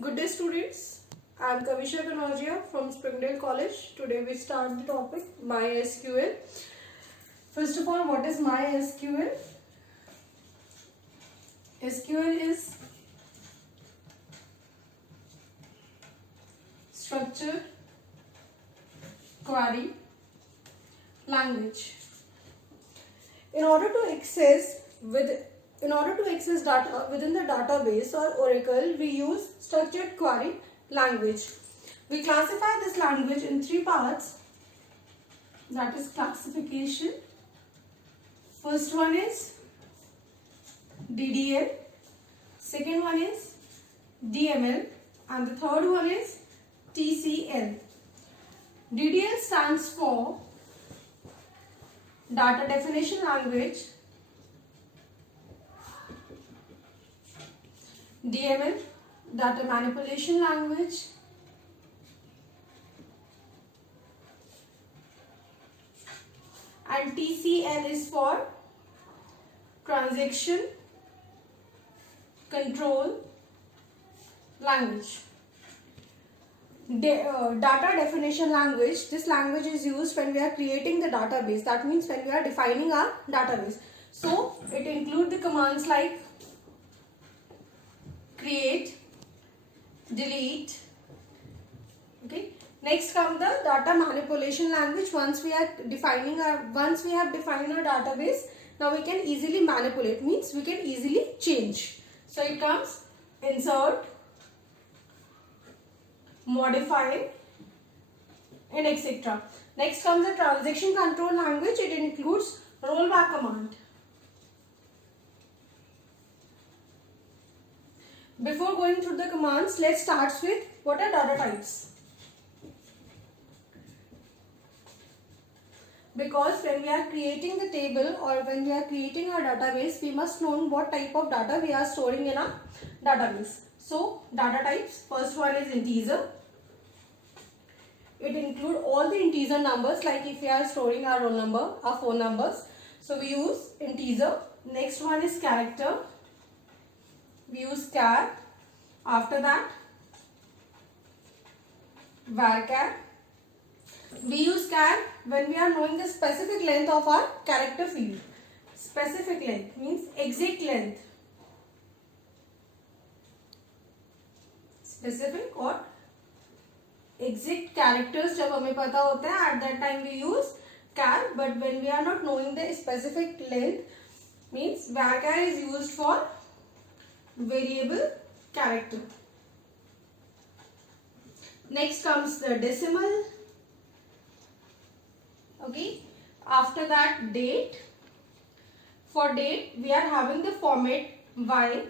Good day, students. I am Kavisha Kanoria from Springdale College. Today we start the topic MySQL. First of all, what is MySQL? SQL is structured query language. In order to access data within the database or Oracle, we use structured query language. We classify this language in three parts. That is classification. First one is DDL. Second one is DML. And the third one is TCL. DDL stands for Data Definition Language. DML, Data Manipulation Language. And TCL is for Transaction Control Language. Data definition language. This language is used when we are creating the database. That means when we are defining our database. So it includes the commands like create, delete. Okay. Next comes the data manipulation language. Once we have defined our database, now we can easily manipulate. Means we can easily change. So it comes insert, modify, and etc. Next comes the transaction control language. It includes rollback command. Before going through the commands, let's start with what are data types. Because when we are creating the table or when we are creating our database, we must know what type of data we are storing in our database. So, data types, first one is integer. It includes all the integer numbers, like if we are storing our roll number, our phone numbers. So, we use integer. Next one is character. We use char. After that, varchar. We use char when we are knowing the specific length of our character field. Specific length means exact length. Specific or exact characters जब हमें पता होता है, at that time we use char. But when we are not knowing the specific length, means varchar is used for variable character. Next comes the decimal. Okay. After that, date. For date, we are having the format Y,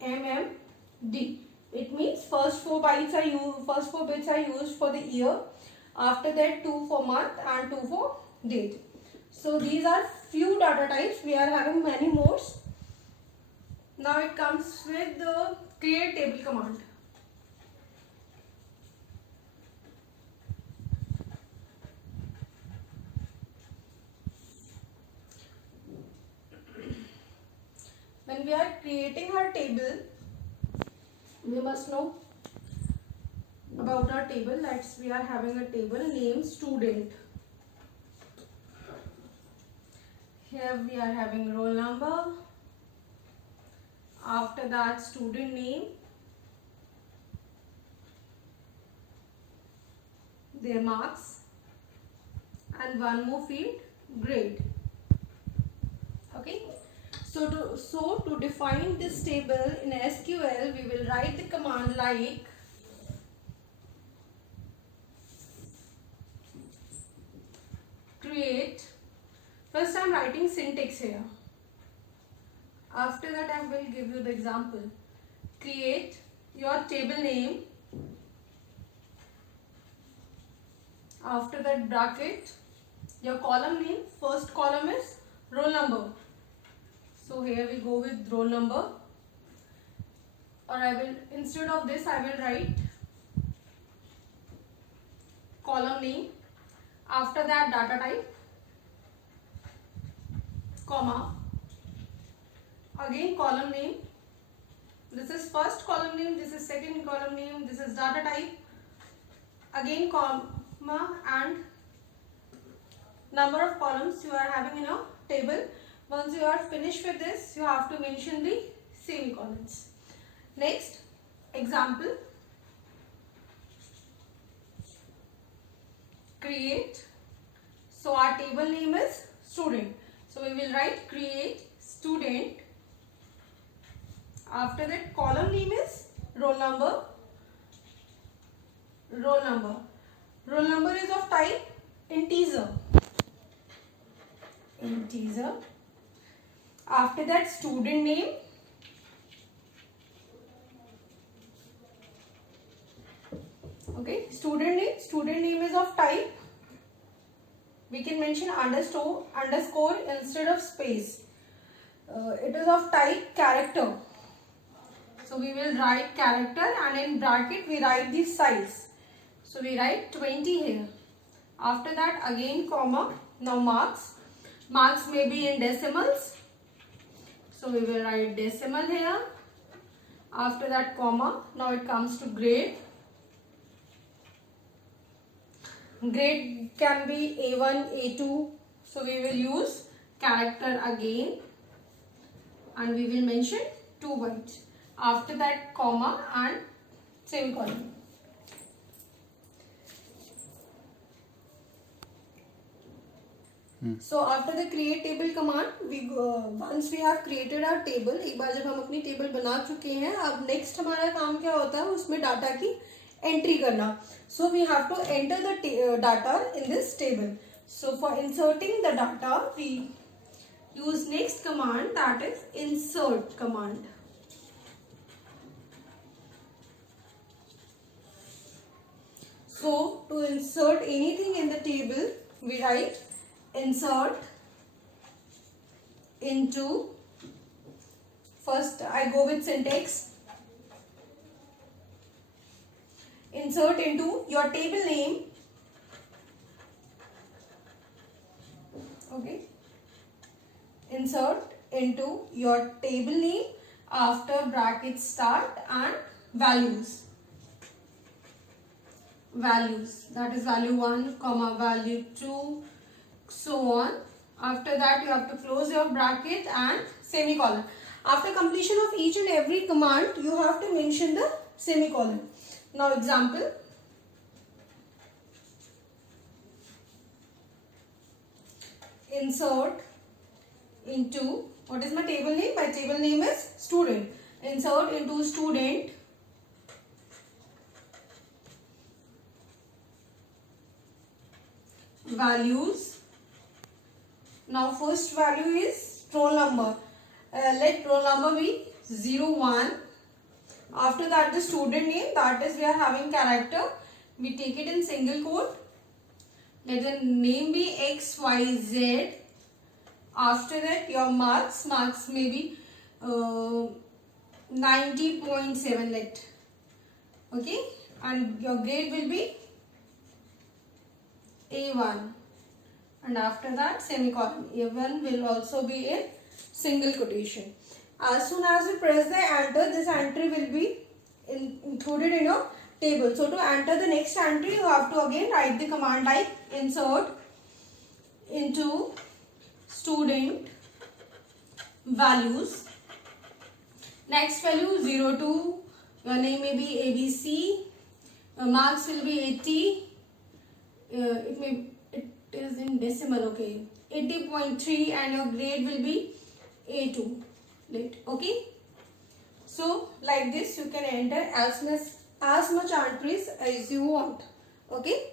MM, D. It means first four bits are used for the year. After that, 2 for month and 2 for date. So these are few data types. We are having many more. Now it comes with the create table command. When we are creating our table, we must know about our table. We are having a table name student. Here we are having roll number. After that, student name, their marks, and one more field, grade. Okay. So to define this table in SQL, we will write the command like create. First I am writing syntax here. After that I will give you the example. Create your table name. After that bracket, your column name. First column is roll number. So here we go with roll number. Or instead of this I will write column name. After that data type, comma, again column name, This is first column name, this is second column name, this is data type, again comma and number of columns you are having in a table. Once you are finished with this, you have to mention the semicolons. Next example, create. So our table name is student. So we will write create student. After that, column name is roll number. Roll number. Roll number is of type integer. Integer. After that, student name. Okay, student name. Student name is of type. We can mention underscore instead of space. It is of type character. So we will write character and in bracket we write the size. So we write 20 here. After that again comma. Now marks. Marks may be in decimals. So we will write decimal here. After that comma. Now it comes to grade. Grade can be A1, A2. So we will use character again. And we will mention 2 bytes. After that comma and semicolon. So after the create table command, we once we have created our table, एक बार जब हम अपनी table बना चुके हैं, अब next हमारा काम क्या होता है, उसमें डाटा की एंट्री करना. So we have to enter the data in this table. So for inserting the data, we use next command, that is insert command. So to insert anything in the table, we write insert into, first I go with syntax, insert into your table name, okay, insert into your table name after bracket start and values. Values, that is value 1 comma value 2, so on. After that you have to close your bracket and semicolon. After completion of each and every command, you have to mention the semicolon. Now example, insert into, what is my table name? My table name is student. Insert into student values. Now first value is roll number. Let roll number be 01. After that the student name, that is we are having character. We take it in single quote. Let the name be XYZ. After that your marks may be 90.7 let. Okay, and your grade will be A1. And after that semicolon. A1 will also be in single quotation. As soon as you press the enter, this entry will be included in your table. So to enter the next entry, you have to again write the command like insert into student values. Next value 02. Your name may be ABC. Your marks will be 80. It is in decimal, okay, 80.3, and your grade will be A2. Okay, so like this you can enter as much entries as you want. Okay.